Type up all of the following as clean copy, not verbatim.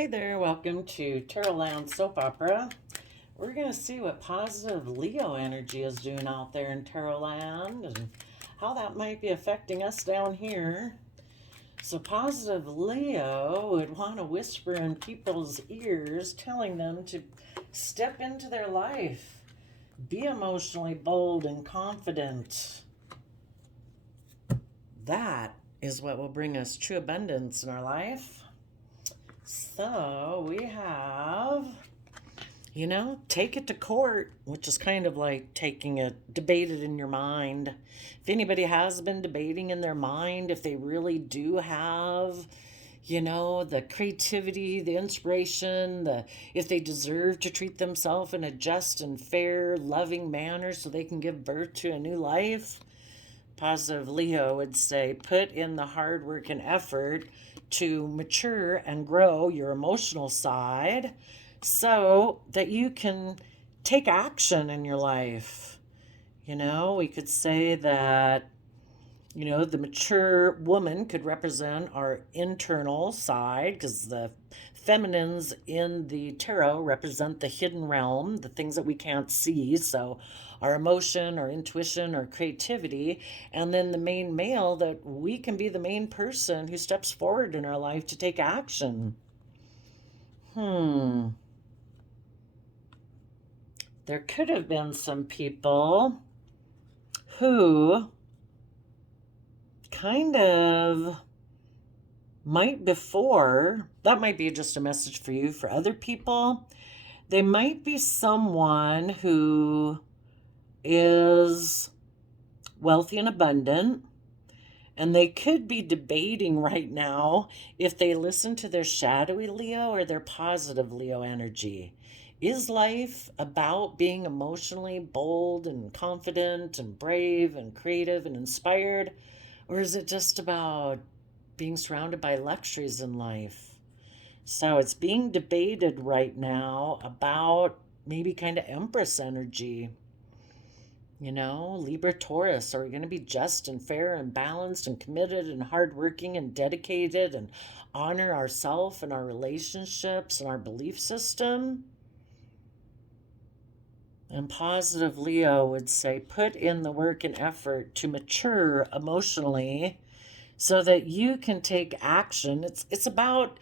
Hey there, welcome to Terrorland Soap Opera. We're going to see what positive Leo energy is doing out there in Terrorland and how that might be affecting us down here. So, positive Leo would want to whisper in people's ears, telling them to step into their life, be emotionally bold and confident. That is what will bring us true abundance in our life. So we have, take it to court, which is kind of like taking it, debate it in your mind. If anybody has been debating in their mind, if they really do have, the creativity, the inspiration, if they deserve to treat themselves in a just and fair, loving manner so they can give birth to a new life, positive Leo would say, put in the hard work and effort to mature and grow your emotional side so that you can take action in your life. We could say that, the mature woman could represent our internal side because the feminines in the tarot represent the hidden realm, the things that we can't see. So, our emotion, our intuition, our creativity, and then the main male, that we can be the main person who steps forward in our life to take action. There could have been some people who kind of might before, that might be just a message for you. For other people, they might be someone who is wealthy and abundant, and they could be debating right now if they listen to their shadowy Leo or their positive Leo energy. Is life about being emotionally bold and confident and brave and creative and inspired? Or is it just about being surrounded by luxuries in life? So it's being debated right now about maybe kind of Empress energy. Libra Taurus, are we going to be just and fair and balanced and committed and hardworking and dedicated and honor ourselves and our relationships and our belief system? And positive Leo would say, put in the work and effort to mature emotionally so that you can take action. It's about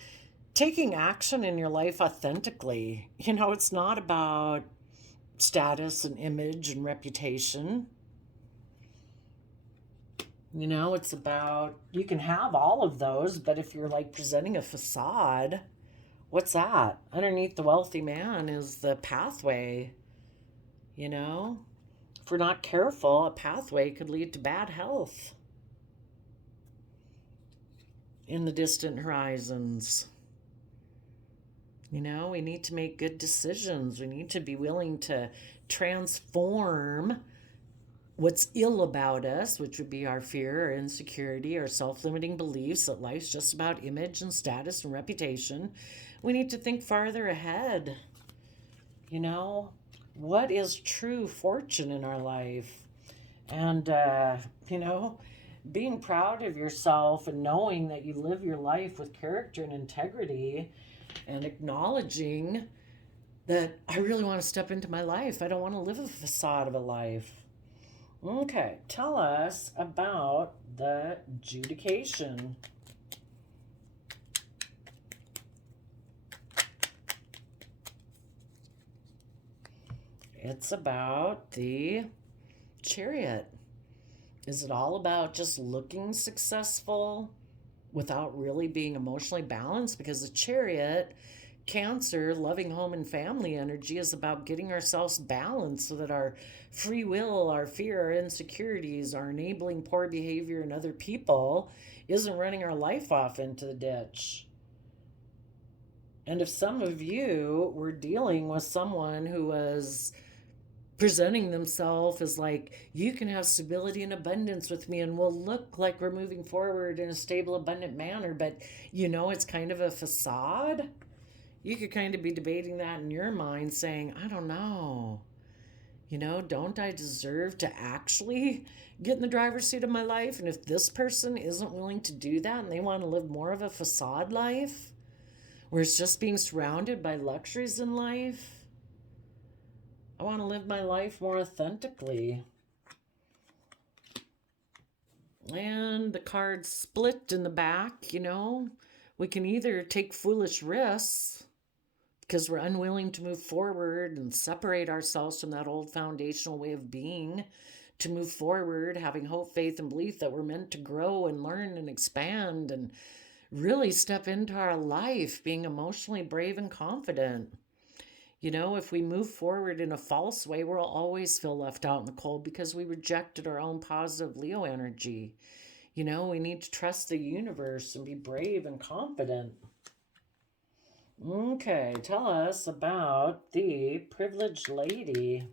taking action in your life authentically. It's not about status and image and reputation. It's about, you can have all of those, but if you're like presenting a facade, what's that? Underneath the wealthy man is the pathway. If we're not careful, a pathway could lead to bad health in the distant horizons. We need to make good decisions. We need to be willing to transform what's ill about us, which would be our fear, our insecurity, our self-limiting beliefs that life's just about image and status and reputation. We need to think farther ahead. What is true fortune in our life? And, being proud of yourself and knowing that you live your life with character and integrity and acknowledging that I really want to step into my life. I don't want to live a facade of a life. Okay, tell us about the adjudication. It's about the Chariot. Is it all about just looking successful without really being emotionally balanced? Because the Chariot, Cancer, loving home and family energy is about getting ourselves balanced so that our free will, our fear, our insecurities, our enabling poor behavior in other people isn't running our life off into the ditch. And if some of you were dealing with someone who was presenting themselves as like, you can have stability and abundance with me and we'll look like we're moving forward in a stable, abundant manner, but it's kind of a facade, you could kind of be debating that in your mind, saying, I don't know, don't I deserve to actually get in the driver's seat of my life? And if this person isn't willing to do that and they want to live more of a facade life, where it's just being surrounded by luxuries in life. I want to live my life more authentically. And the card's split in the back, We can either take foolish risks because we're unwilling to move forward and separate ourselves from that old foundational way of being, to move forward, having hope, faith, and belief that we're meant to grow and learn and expand and really step into our life, being emotionally brave and confident. If we move forward in a false way, we'll always feel left out in the cold because we rejected our own positive Leo energy. We need to trust the universe and be brave and confident. Okay, tell us about the privileged lady.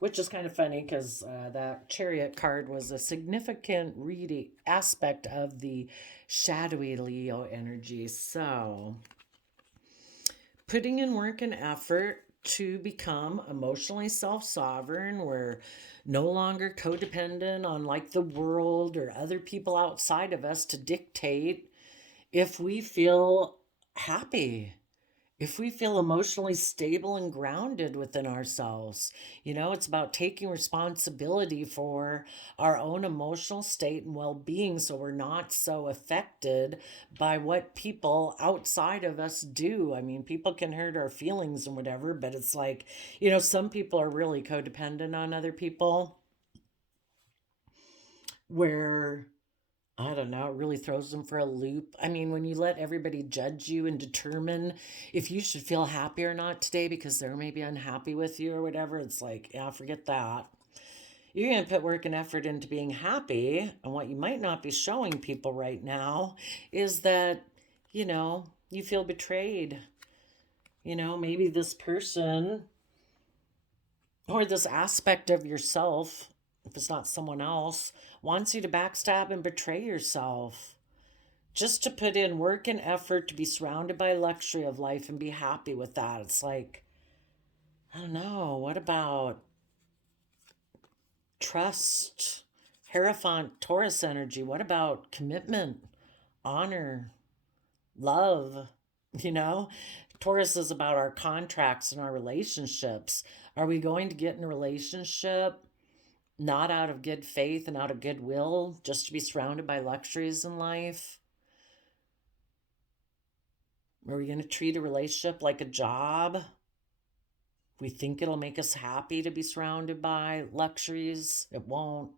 Which is kind of funny because that chariot card was a significant reading aspect of the shadowy Leo energy. So, putting in work and effort to become emotionally self-sovereign. We're no longer codependent on like the world or other people outside of us to dictate if we feel happy, if we feel emotionally stable and grounded within ourselves. It's about taking responsibility for our own emotional state and well-being so we're not so affected by what people outside of us do. I mean, people can hurt our feelings and whatever, but it's like, some people are really codependent on other people where I don't know, it really throws them for a loop. I mean, when you let everybody judge you and determine if you should feel happy or not today because they're maybe unhappy with you or whatever, it's like, yeah, forget that. You're going to put work and effort into being happy. And what you might not be showing people right now is that, you feel betrayed. Maybe this person or this aspect of yourself, if it's not someone else, wants you to backstab and betray yourself just to put in work and effort to be surrounded by luxury of life and be happy with that. It's like, I don't know, what about trust? Hierophant Taurus energy. What about commitment, honor, love? You know, Taurus is about our contracts and our relationships. Are we going to get in a relationship not out of good faith and out of goodwill, just to be surrounded by luxuries in life? Are we going to treat a relationship like a job? We think it'll make us happy to be surrounded by luxuries. It won't.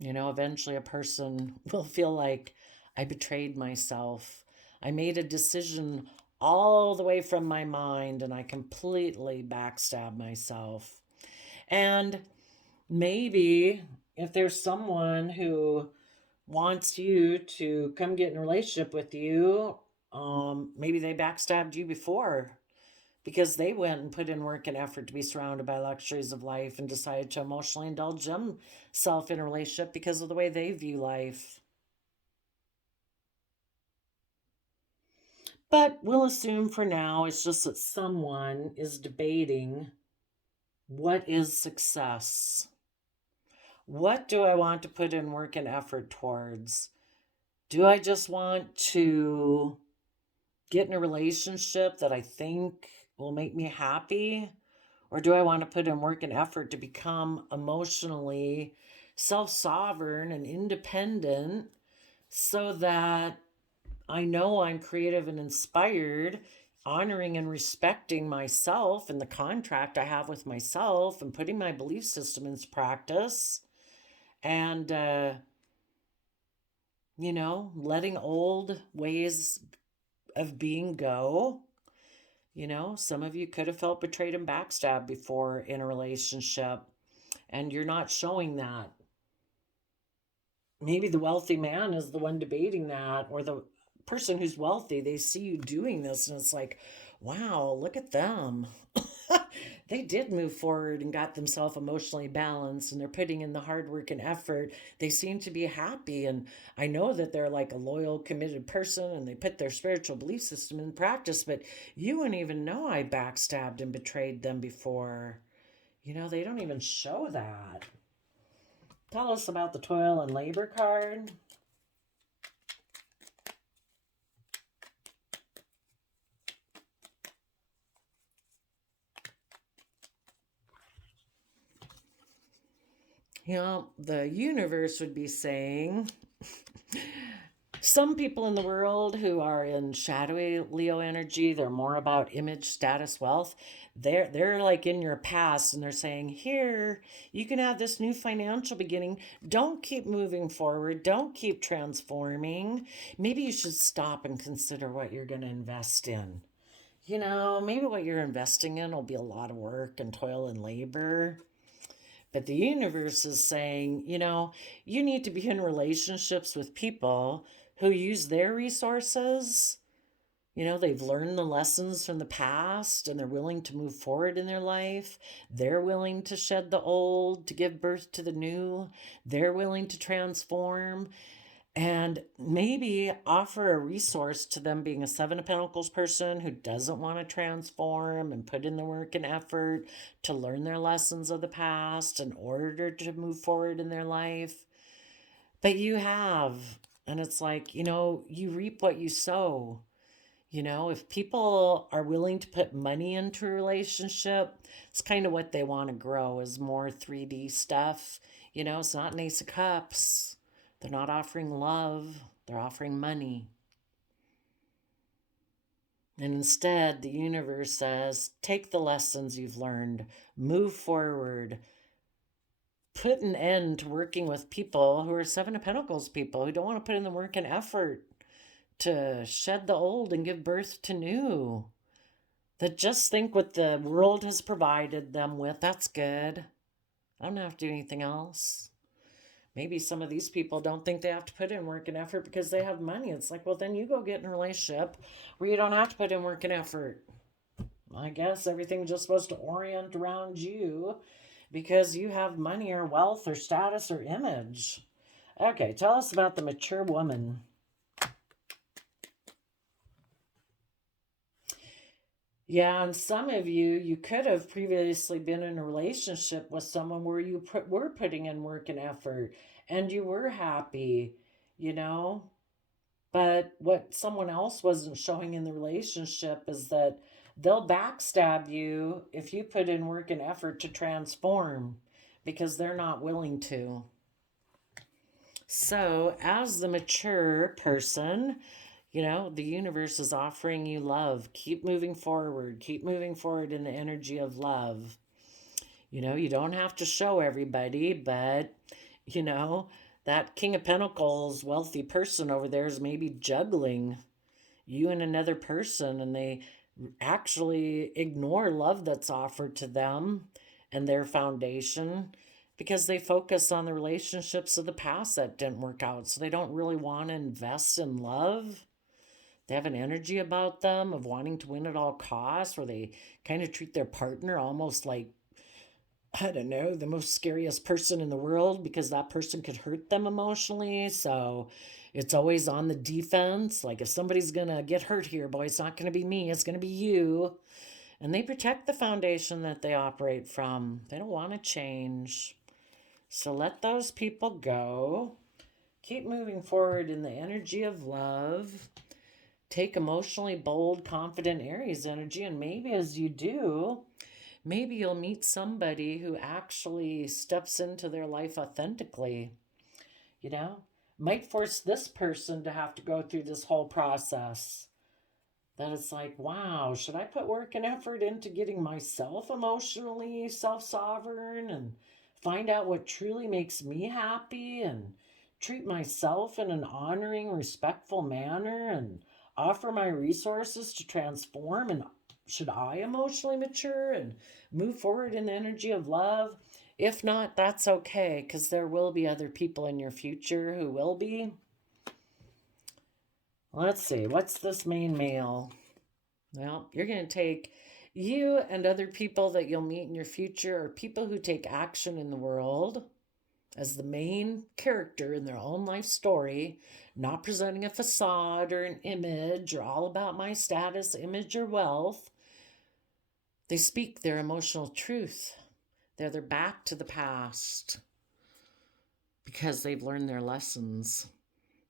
Eventually a person will feel like, I betrayed myself. I made a decision all the way from my mind and I completely backstabbed myself. And maybe if there's someone who wants you to come get in a relationship with you, maybe they backstabbed you before because they went and put in work and effort to be surrounded by luxuries of life and decided to emotionally indulge themselves in a relationship because of the way they view life. But we'll assume for now it's just that someone is debating, what is success? What do I want to put in work and effort towards? Do I just want to get in a relationship that I think will make me happy? Or do I want to put in work and effort to become emotionally self-sovereign and independent so that I know I'm creative and inspired, honoring and respecting myself and the contract I have with myself and putting my belief system into practice and, letting old ways of being go. Some of you could have felt betrayed and backstabbed before in a relationship, and you're not showing that. Maybe the wealthy man is the one debating that, or the person who's wealthy, they see you doing this, and it's like, wow, look at them. They did move forward and got themselves emotionally balanced, and they're putting in the hard work and effort. They seem to be happy, and I know that they're like a loyal, committed person, and they put their spiritual belief system in practice, but you wouldn't even know I backstabbed and betrayed them before. They don't even show that. Tell us about the toil and labor card. You know, the universe would be saying some people in the world who are in shadowy Leo energy, they're more about image, status, wealth. They're like in your past and they're saying, "Here, you can have this new financial beginning. Don't keep moving forward. Don't keep transforming. Maybe you should stop and consider what you're going to invest in." You know, maybe what you're investing in will be a lot of work and toil and labor. But the universe is saying, you know, you need to be in relationships with people who use their resources. You know, they've learned the lessons from the past and they're willing to move forward in their life. They're willing to shed the old to give birth to the new. They're willing to transform and maybe offer a resource to them, being a Seven of Pentacles person who doesn't want to transform and put in the work and effort to learn their lessons of the past in order to move forward in their life. But you have, and it's like, you know, you reap what you sow. You know, if people are willing to put money into a relationship, it's kind of what they want to grow is more 3D stuff. You know, it's not an Ace of Cups. They're not offering love, they're offering money. And instead, the universe says, take the lessons you've learned, move forward, put an end to working with people who are Seven of Pentacles people who don't want to put in the work and effort to shed the old and give birth to new. That just think what the world has provided them with, that's good. I don't have to do anything else. Maybe some of these people don't think they have to put in work and effort because they have money. It's like, well, then you go get in a relationship where you don't have to put in work and effort. I guess everything's just supposed to orient around you because you have money or wealth or status or image. Okay, tell us about the mature woman. Yeah, and some of you could have previously been in a relationship with someone where you were putting in work and effort and you were happy, you know? But what someone else wasn't showing in the relationship is that they'll backstab you if you put in work and effort to transform because they're not willing to. So, as the mature person, you know, the universe is offering you love. Keep moving forward. Keep moving forward in the energy of love. You know, you don't have to show everybody, but, you know, that King of Pentacles wealthy person over there is maybe juggling you and another person, and they actually ignore love that's offered to them and their foundation because they focus on the relationships of the past that didn't work out. So they don't really want to invest in love. They have an energy about them of wanting to win at all costs, where they kind of treat their partner almost like, I don't know, the most scariest person in the world because that person could hurt them emotionally. So it's always on the defense. Like if somebody's going to get hurt here, boy, it's not going to be me, it's going to be you. And they protect the foundation that they operate from. They don't want to change. So let those people go. Keep moving forward in the energy of love. Take emotionally bold, confident Aries energy. And maybe as you do, maybe you'll meet somebody who actually steps into their life authentically. You know, might force this person to have to go through this whole process. That it's like, wow, should I put work and effort into getting myself emotionally self-sovereign and find out what truly makes me happy and treat myself in an honoring, respectful manner and offer my resources to transform? And should I emotionally mature and move forward in the energy of love? If not, that's okay, because there will be other people in your future who will be. Let's see, what's this main male? Well, you're going to take you and other people that you'll meet in your future, or people who take action in the world as the main character in their own life story, not presenting a facade or an image or all about my status, image, or wealth. They speak their emotional truth. They're back to the past. because they've learned their lessons.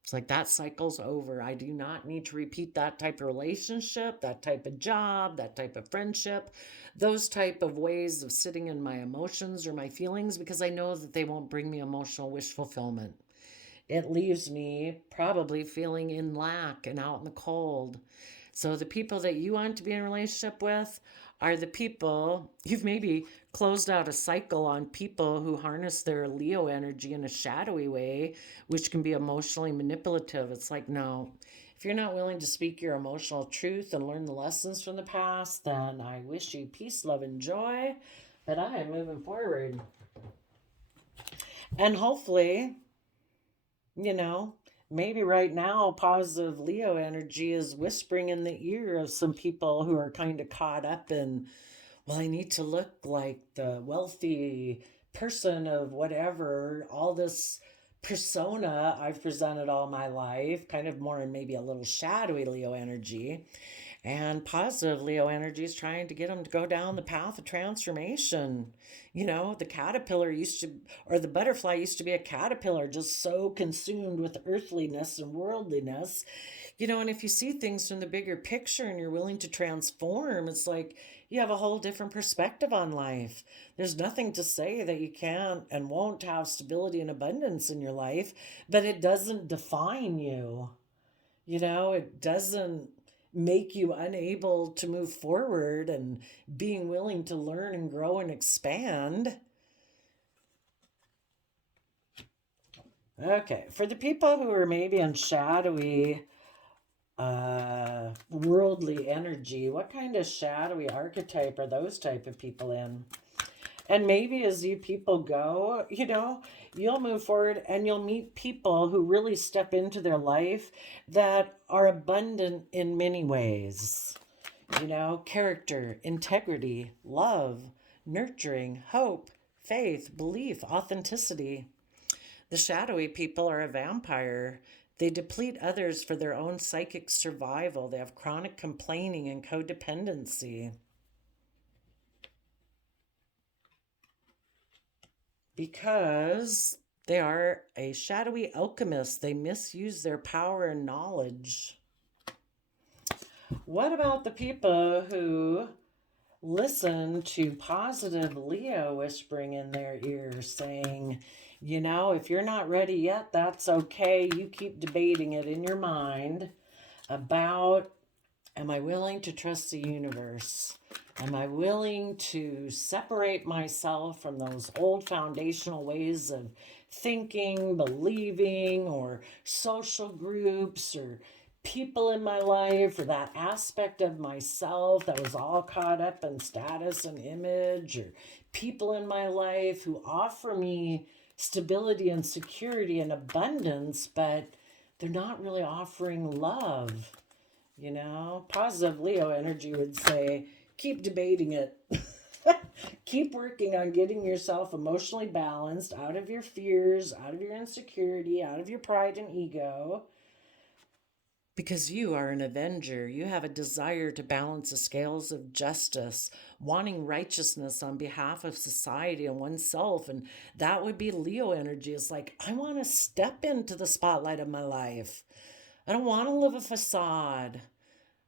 It's like that cycle's over. I do not need to repeat that type of relationship, that type of job, that type of friendship, those type of ways of sitting in my emotions or my feelings, because I know that they won't bring me emotional wish fulfillment. It leaves me probably feeling in lack and out in the cold. So the people that you want to be in a relationship with are the people you've maybe closed out a cycle on, people who harness their Leo energy in a shadowy way, which can be emotionally manipulative. It's like, no, if you're not willing to speak your emotional truth and learn the lessons from the past, then I wish you peace, love, and joy. But I am moving forward. And hopefully, you know, maybe right now positive Leo energy is whispering in the ear of some people who are kind of caught up in, well, I need to look like the wealthy person of whatever, all this persona I've presented all my life, kind of more in maybe a little shadowy Leo energy. And positive Leo energy is trying to get them to go down the path of transformation. You know, the caterpillar used to, or the butterfly used to be a caterpillar, just so consumed with earthliness and worldliness. You know, and if you see things from the bigger picture and you're willing to transform, it's like you have a whole different perspective on life. There's nothing to say that you can't and won't have stability and abundance in your life, but it doesn't define you. You know, it doesn't make you unable to move forward and being willing to learn and grow and expand. Okay, for the people who are maybe in shadowy, worldly energy, what kind of shadowy archetype are those type of people in? And maybe as you people go, you know, you'll move forward and you'll meet people who really step into their life that are abundant in many ways. You know, character, integrity, love, nurturing, hope, faith, belief, authenticity. The shadowy people are a vampire. They deplete others for their own psychic survival. They have chronic complaining and codependency. Because they are a shadowy alchemist. They misuse their power and knowledge. What about the people who listen to positive Leo whispering in their ears saying, you know, if you're not ready yet, that's okay. You keep debating it in your mind about, am I willing to trust the universe? Am I willing to separate myself from those old foundational ways of thinking, believing, or social groups, or people in my life, or that aspect of myself that was all caught up in status and image, or people in my life who offer me stability and security and abundance, but they're not really offering love? You know, positive Leo energy would say, keep debating it. Keep working on getting yourself emotionally balanced out of your fears, out of your insecurity, out of your pride and ego. Because you are an avenger. You have a desire to balance the scales of justice, wanting righteousness on behalf of society and oneself. And that would be Leo energy. It's like, I want to step into the spotlight of my life. I don't want to live a facade.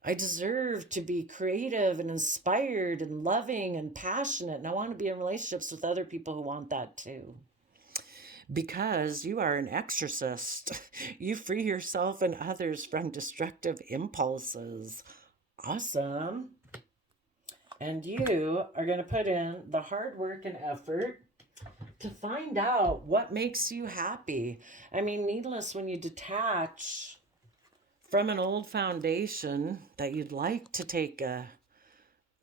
I deserve to be creative and inspired and loving and passionate. And I want to be in relationships with other people who want that too. Because you are an exorcist. You free yourself and others from destructive impulses. Awesome. And you are going to put in the hard work and effort to find out what makes you happy. I mean, needless when you detach from an old foundation that you'd like to take a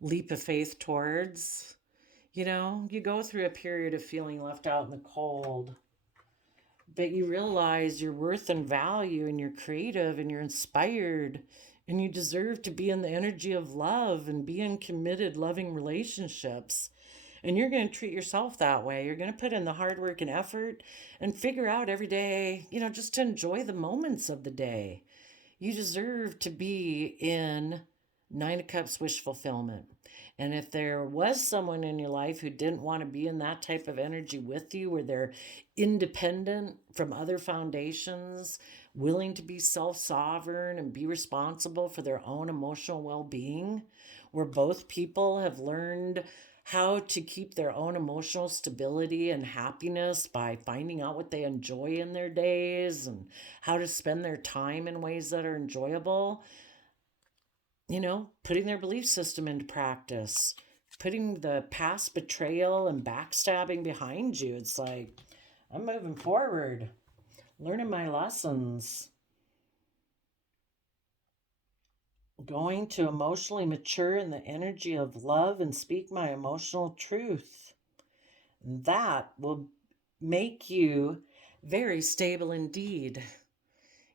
leap of faith towards, you know, you go through a period of feeling left out in the cold, but you realize your worth and value, and you're creative and you're inspired, and you deserve to be in the energy of love and be in committed, loving relationships. And you're going to treat yourself that way. You're going to put in the hard work and effort and figure out every day, you know, just to enjoy the moments of the day. You deserve to be in Nine of Cups, wish fulfillment. And if there was someone in your life who didn't want to be in that type of energy with you, where they're independent from other foundations, willing to be self sovereign and be responsible for their own emotional well being, where both people have learned how to keep their own emotional stability and happiness by finding out what they enjoy in their days and how to spend their time in ways that are enjoyable, putting their belief system into practice, putting the past betrayal and backstabbing behind you. It's like, I'm moving forward, learning my lessons, going to emotionally mature in the energy of love and speak my emotional truth. That will make you very stable indeed.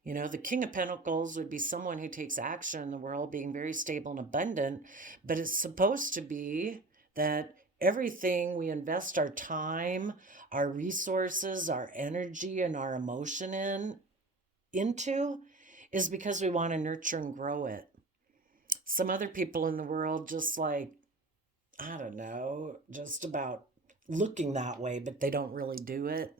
The King of Pentacles would be someone who takes action in the world, being very stable and abundant, but it's supposed to be that everything we invest our time, our resources, our energy, and our emotion into is because we want to nurture and grow it. Some other people in the world just like, I don't know, just about looking that way, but they don't really do it.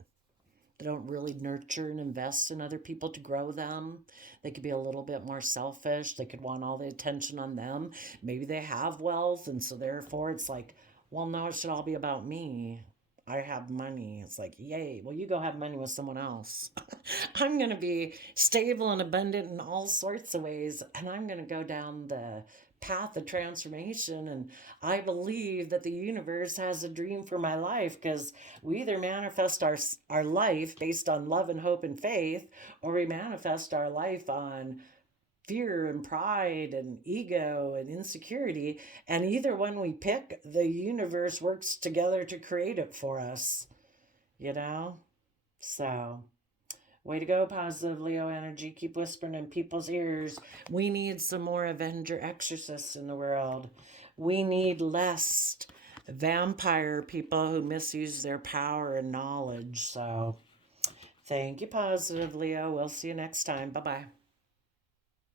They don't really nurture and invest in other people to grow them. They could be a little bit more selfish. They could want all the attention on them. Maybe they have wealth, and so therefore it's like, well, no, it should all be about me. I have money. It's like, yay. Well, you go have money with someone else. I'm going to be stable and abundant in all sorts of ways, and I'm going to go down the path of transformation. And I believe that the universe has a dream for my life, because we either manifest our life based on love and hope and faith, or we manifest our life on fear and pride and ego and insecurity. And either one we pick, the universe works together to create it for us, So, way to go, positive Leo energy. Keep whispering in people's ears. We need some more Avenger exorcists in the world. We need less vampire people who misuse their power and knowledge. So, thank you, positive Leo. We'll see you next time. Bye-bye.